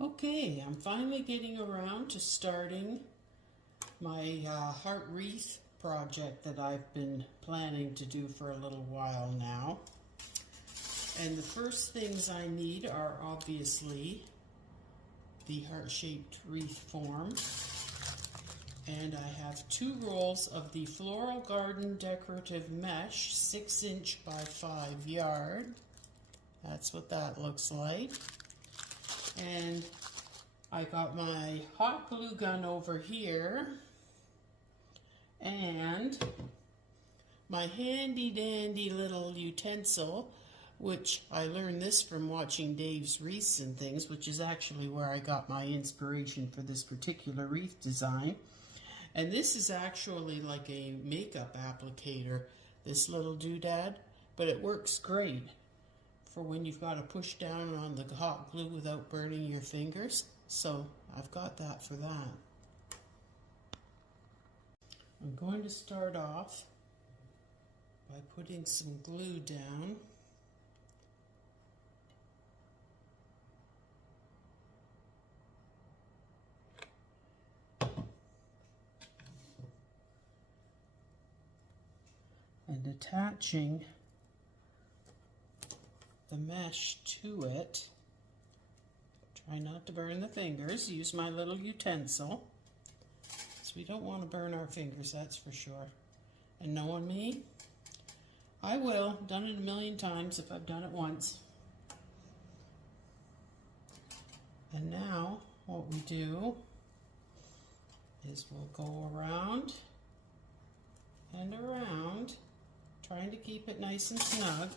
Okay, I'm finally getting around to starting my heart wreath project that I've been planning to do for a little while now. And the first things I need are obviously the heart-shaped wreath form. And I have 2 rolls of the Floral Garden decorative mesh, 6" by 5 yard. That's what that looks like. And I got my hot glue gun over here and my handy dandy little utensil, which I learned this from watching Dave's wreaths and things, which is actually where I got my inspiration for this particular wreath design. And this is actually like a makeup applicator, this little doodad, but it works great for when you've got to push down on the hot glue without burning your fingers. So I've got that for that. I'm going to start off by putting some glue down. And attaching the mesh to it. Try not to burn the fingers. Use my little utensil. So we don't want to burn our fingers, that's for sure. And knowing me, I will. Done it a million times if I've done it once. And now what we do is we'll go around and around, trying to keep it nice and snug.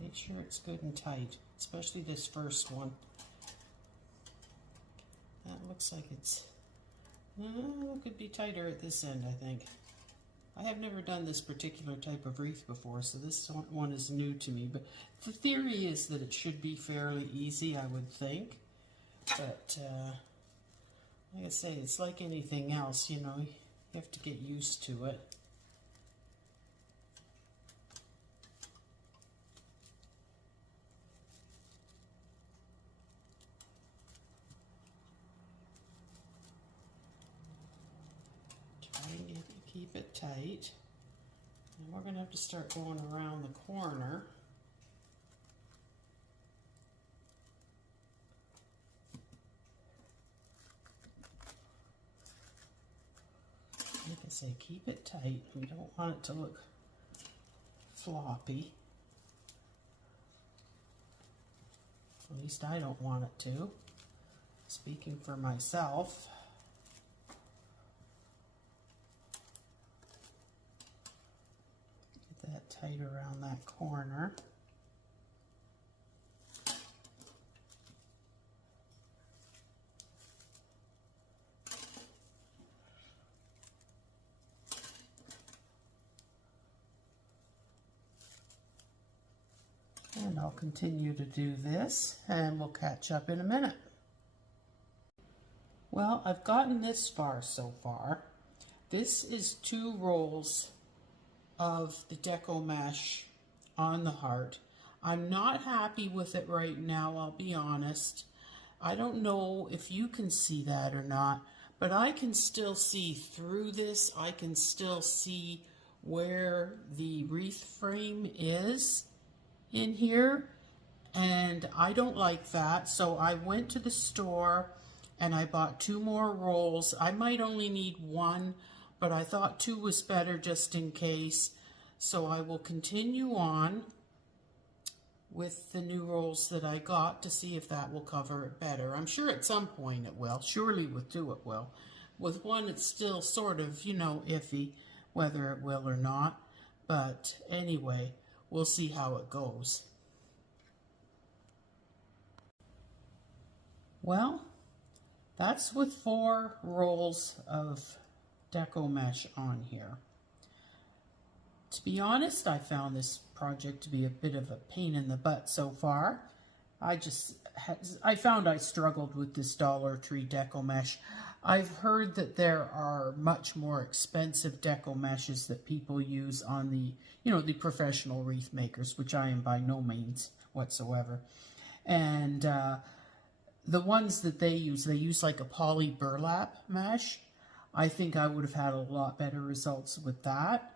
Make sure it's good and tight, especially this first one. That looks like it's, could be tighter at this end, I think. I have never done this particular type of wreath before, so this one is new to me. But the theory is that it should be fairly easy, I would think. But like I say, it's like anything else, you know, you have to get used to it. Keep it tight. And we're going to have to start going around the corner. Like I say, keep it tight. We don't want it to look floppy. At least I don't want it to. Speaking for myself. That tight around that corner. And I'll continue to do this, and we'll catch up in a minute. Well, I've gotten this far so far. This is 2 rolls of the deco mesh on the heart. I'm not happy with it right now, I'll be honest. I don't know if you can see that or not, but I can still see through this. I can still see where the wreath frame is in here, and I don't like that. So I went to the store and I bought 2 more rolls. I might only need 1, but I thought 2 was better just in case. So I will continue on with the new rolls that I got to see if that will cover it better. I'm sure at some point it will. Surely with 2 it will. With 1 it's still sort of, you know, iffy whether it will or not. But anyway, we'll see how it goes. Well, that's with 4 rolls of deco mesh on here. To be honest, I found this project to be a bit of a pain in the butt so far. I found I struggled with this Dollar Tree deco mesh. I've heard that there are much more expensive deco meshes that people use on the, the professional wreath makers, which I am by no means whatsoever. And the ones that they use like a poly burlap mesh. I think I would have had a lot better results with that.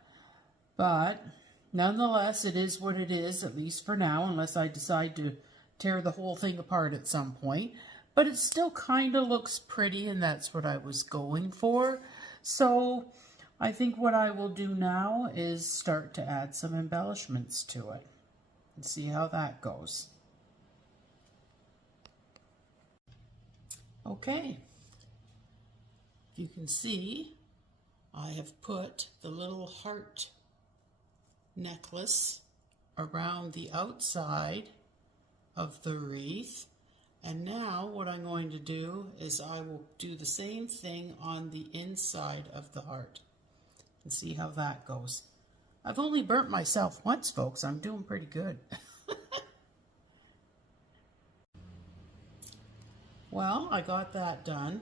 But nonetheless, it is what it is, at least for now, unless I decide to tear the whole thing apart at some point. But it still kind of looks pretty, and that's what I was going for. So I think what I will do now is start to add some embellishments to it and see how that goes. Okay, you can see I have put the little heart necklace around the outside of the wreath. And now what I'm going to do is I will do the same thing on the inside of the heart and see how that goes. I've only burnt myself once, folks. I'm doing pretty good. Well, I got that done.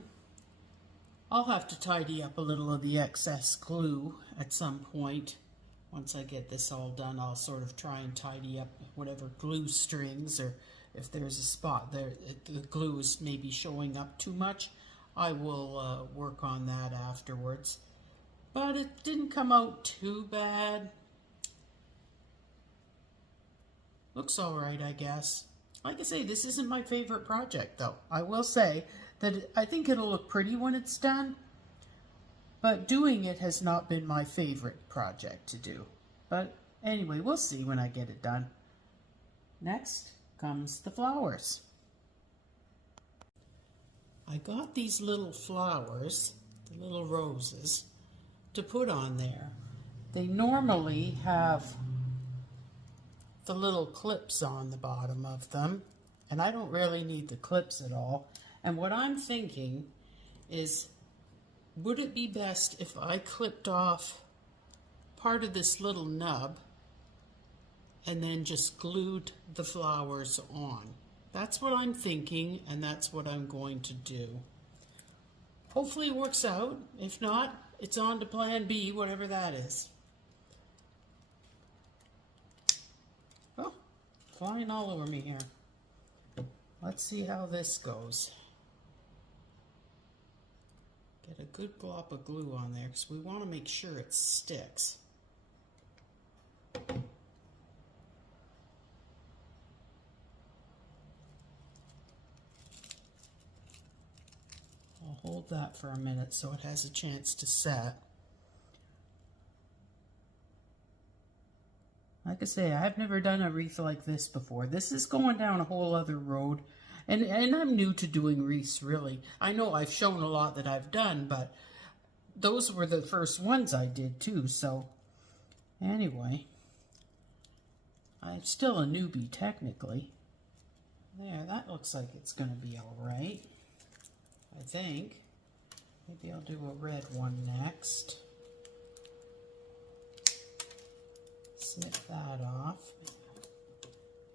I'll have to tidy up a little of the excess glue at some point. Once I get this all done, I'll sort of try and tidy up whatever glue strings, or if there's a spot there, the glue is maybe showing up too much, I will work on that afterwards. But it didn't come out too bad. Looks all right, I guess. Like I say, this isn't my favorite project, though. I will say that I think it'll look pretty when it's done, but doing it has not been my favorite project to do. But anyway, we'll see when I get it done. Next comes the flowers. I got these little flowers, the little roses, to put on there. They normally have the little clips on the bottom of them, and I don't really need the clips at all. And what I'm thinking is, would it be best if I clipped off part of this little nub and then just glued the flowers on? That's what I'm thinking, and that's what I'm going to do. Hopefully it works out. If not, it's on to plan B, whatever that is. Oh, flying all over me here. Let's see how this goes. Get a good glop of glue on there because we want to make sure it sticks. I'll hold that for a minute so it has a chance to set. Like I say, I've never done a wreath like this before. This is going down a whole other road. And I'm new to doing wreaths, really. I know I've shown a lot that I've done, but those were the first ones I did too. So anyway, I'm still a newbie technically. There, that looks like it's going to be all right, I think. Maybe I'll do a red one next. Snip that off.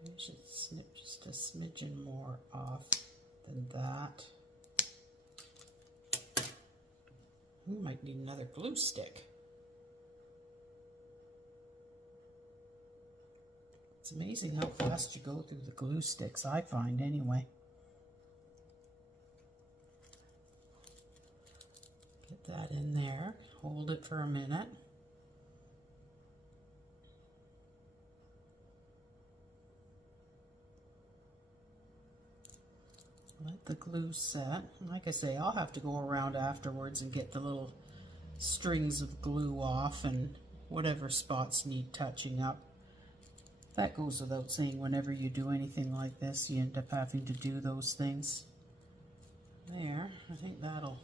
I should snip just a smidgen more off than that. We might need another glue stick. It's amazing how fast you go through the glue sticks, I find anyway. Get that in there, hold it for a minute. Let the glue set. Like I say, I'll have to go around afterwards and get the little strings of glue off and whatever spots need touching up. That goes without saying, whenever you do anything like this, you end up having to do those things. There, I think that'll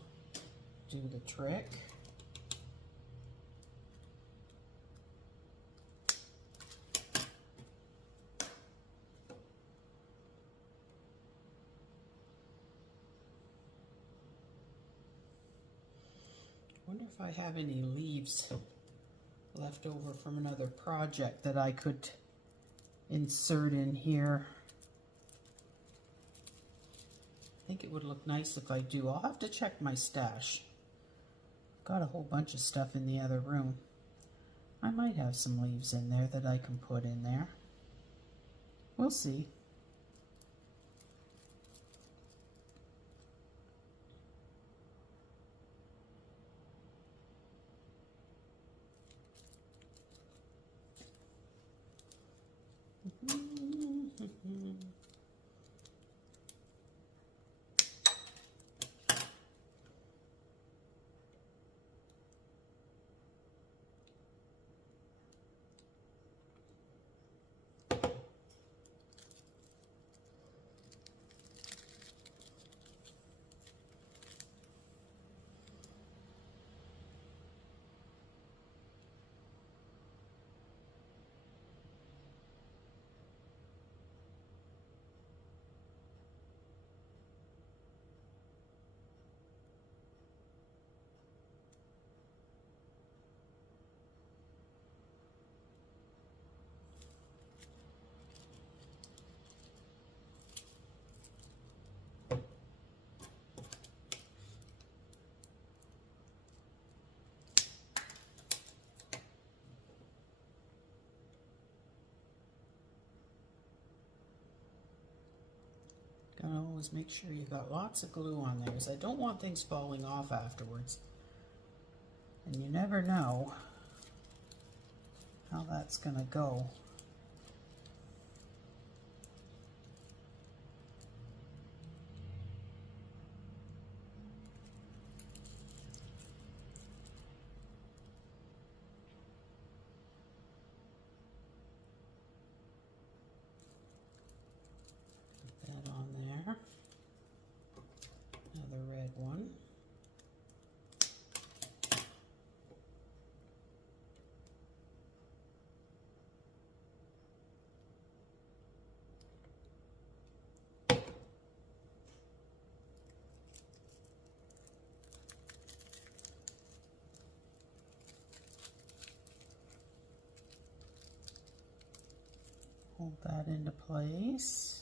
do the trick. I wonder if I have any leaves left over from another project that I could insert in here. think it would look nice if I do. I'll have to check my stash. Got a whole bunch of stuff in the other room. I might have some leaves in there that I can put in there. We'll see. Gotta always make sure you got lots of glue on there, because I don't want things falling off afterwards. And you never know how that's gonna go. Another red one. Hold that into place.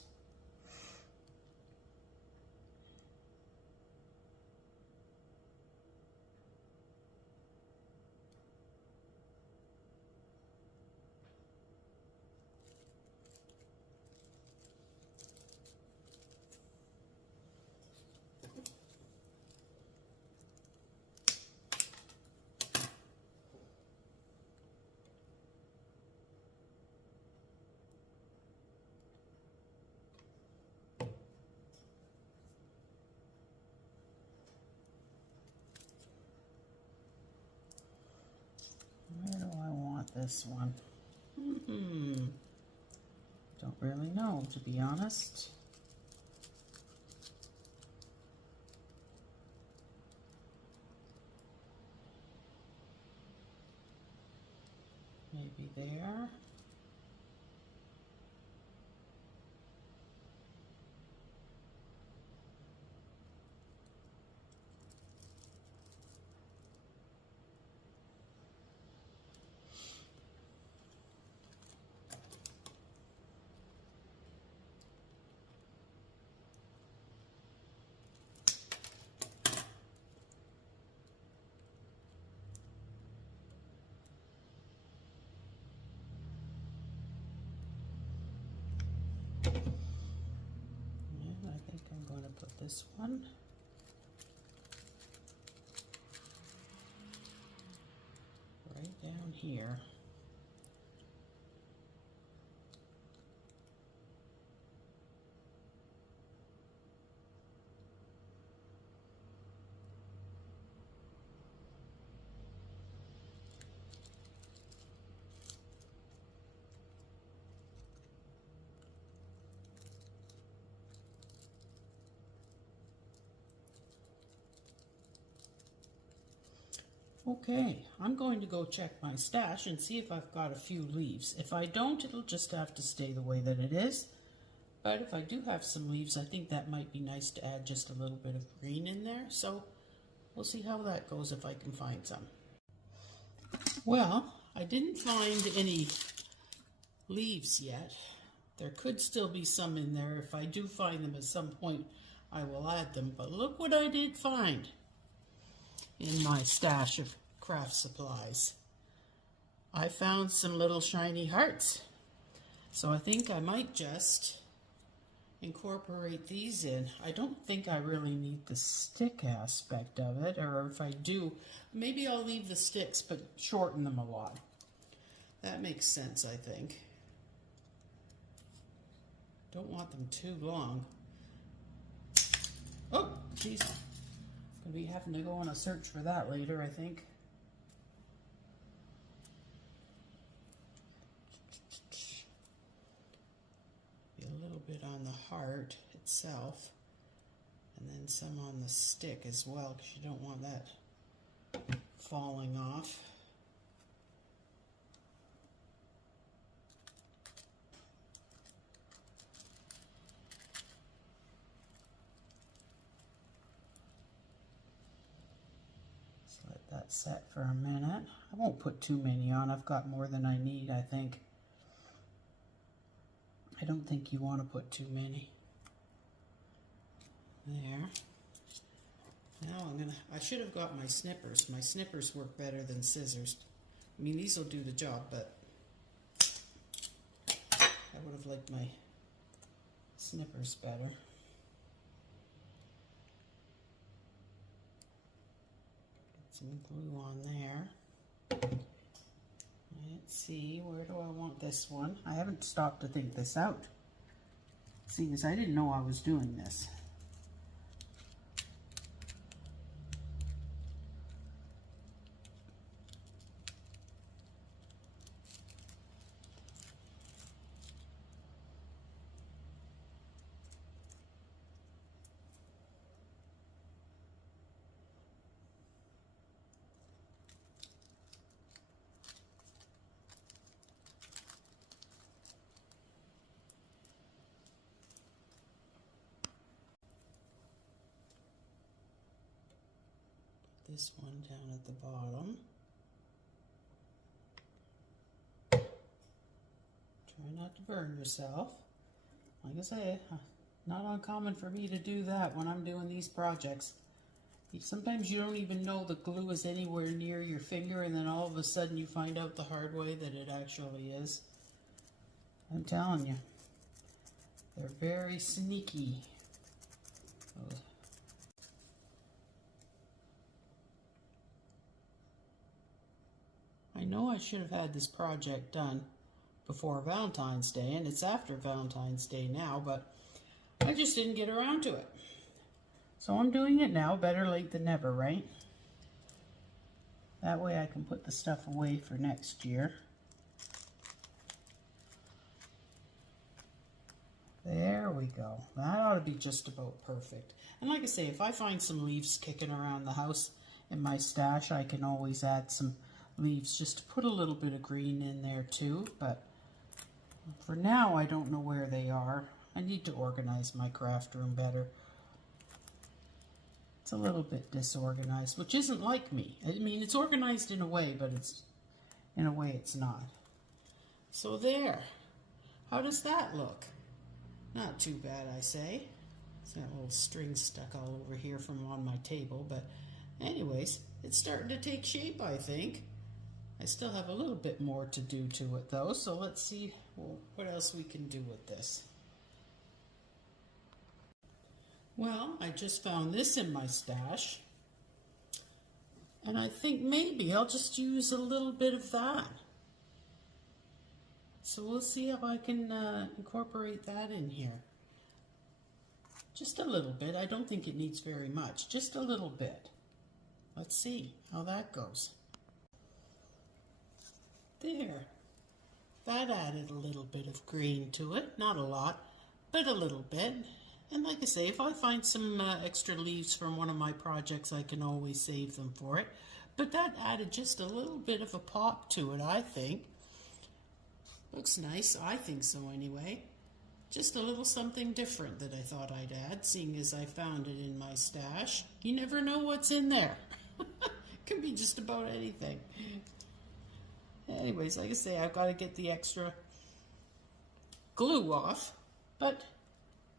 Where do I want this one? Don't really know, to be honest. Maybe there. Put this one right down here. Okay, I'm going to go check my stash and see if I've got a few leaves. If I don't, it'll just have to stay the way that it is. But if I do have some leaves, I think that might be nice to add just a little bit of green in there. So we'll see how that goes if I can find some. Well, I didn't find any leaves yet. There could still be some in there. If I do find them at some point, I will add them. But look what I did find in my stash of craft supplies. I found some little shiny hearts. So I think I might just incorporate these in. I don't think I really need the stick aspect of it, or if I do, maybe I'll leave the sticks but shorten them a lot. That makes sense, I think. Don't want them too long. Oh, geez. Gonna be having to go on a search for that later, I think. A little bit on the heart itself, and then some on the stick as well, because you don't want that falling off. Just let that set for a minute. I won't put too many on. I've got more than I need, I think. I don't think you want to put too many. There. Now I should have got my snippers. My snippers work better than scissors. I mean, these will do the job, but I would have liked my snippers better. Get some glue on there. Let's see, where do I want this one? I haven't stopped to think this out. See, because I didn't know I was doing this. This one down at the bottom. Try not to burn yourself. Like I say, not uncommon for me to do that when I'm doing these projects. Sometimes you don't even know the glue is anywhere near your finger, and then all of a sudden you find out the hard way that it actually is. I'm telling you, they're very sneaky. I know I should have had this project done before Valentine's Day, and it's after Valentine's Day now, but I just didn't get around to it. So I'm doing it now, better late than never, right? That way I can put the stuff away for next year. There we go. That ought to be just about perfect. And like I say, if I find some leaves kicking around the house in my stash, I can always add some leaves just to put a little bit of green in there too, but for now I don't know where they are. I need to organize my craft room better. It's a little bit disorganized, which isn't like me. I mean, it's organized in a way, but in a way it's not. So there. How does that look? Not too bad, I say. It's got a little string stuck all over here from on my table, but anyways, it's starting to take shape, I think. I still have a little bit more to do to it though, so let's see what else we can do with this. Well, I just found this in my stash, and I think maybe I'll just use a little bit of that. So we'll see if I can incorporate that in here. Just a little bit. I don't think it needs very much, just a little bit. Let's see how that goes. There. That added a little bit of green to it. Not a lot, but a little bit. And like I say, if I find some extra leaves from one of my projects, I can always save them for it. But that added just a little bit of a pop to it, I think. Looks nice. I think so anyway. Just a little something different that I thought I'd add, seeing as I found it in my stash. You never know what's in there. Can be just about anything. Anyways, like I say, I've got to get the extra glue off, but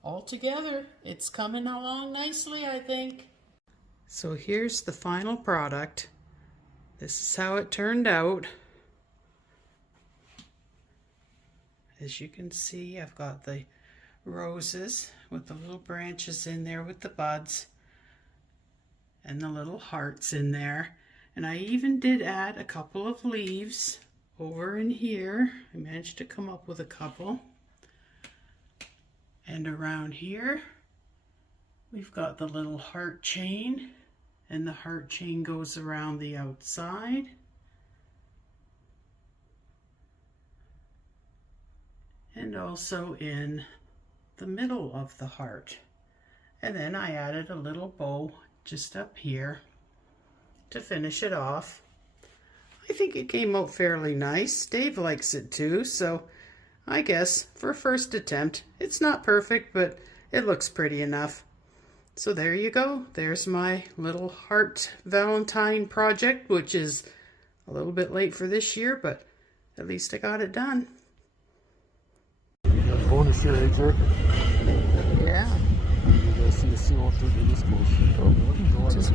all together. It's coming along nicely, I think. So here's the final product. This is how it turned out. As you can see, I've got the roses with the little branches in there with the buds and the little hearts in there. And I even did add a couple of leaves over in here. I managed to come up with a couple. And around here, we've got the little heart chain, and the heart chain goes around the outside. And also in the middle of the heart. And then I added a little bow just up here to finish it off. I think it came out fairly nice. Dave likes it too, so I guess for a first attempt, it's not perfect, but it looks pretty enough. So there you go. There's my little heart Valentine project, which is a little bit late for this year, but at least I got it done. Bonus here, eh, Jerk? Yeah. You guys see the seal through this close. Just